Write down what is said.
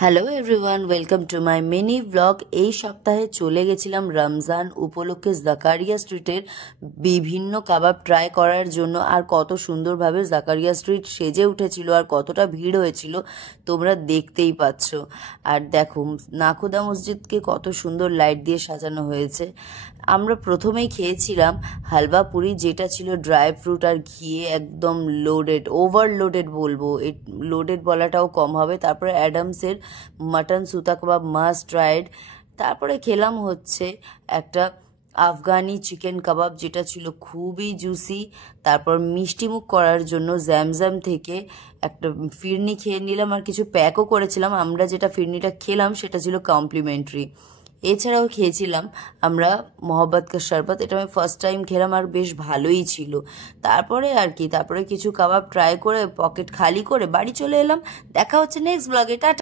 Hello everyone, welcome to my mini blog. এই সপ্তাহে চলে গেছিলাম রমজান উপলক্ষে জাকারিয়া স্ট্রিটের বিভিন্ন কাবাব ট্রাই করার জন্য। আর কত সুন্দরভাবে জাকারিয়া স্ট্রিট সেজে উঠেছিল আর কতটা ভিড় হয়েছিল তোমরা দেখতেই পাচ্ছ। আর দেখো নাখোদা মসজিদকে কত সুন্দর লাইট দিয়ে সাজানো হয়েছে। আমরা প্রথমেই খেয়েছিলাম হালবা পুরি, যেটা ছিল ড্রাই ফ্রুট আর ঘিয়ে একদম লোডেড, ওভারলোডেড বলবো, লোডেড বলাটাও কম হবে। তারপরে অ্যাডামসের মাটন সুতা কাবাব মাস্ট ট্রাইড। তারপরে খেলাম হচ্ছে একটা আফগানি চিকেন কাবাব, যেটা ছিল খুবই জুসি। তারপর মিষ্টিমুখ করার জন্য জ্যামজ্যাম থেকে একটা ফিরনি খেয়ে নিলাম আর কিছু প্যাকও করেছিলাম। আমরা যেটা ফিরনিটা খেলাম সেটা ছিল কমপ্লিমেন্টারি। এছাড়াও খেয়েছিলাম আমরা মোহাব্বত কা শরবত, এটা আমি ফার্স্ট টাইম খেলাম আর বেশ ভালোই ছিল। তারপরে কিছু কাবাব ট্রাই করে পকেট খালি করে বাড়ি চলে এলাম। দেখা হচ্ছে নেক্সট ব্লগে। টাটা।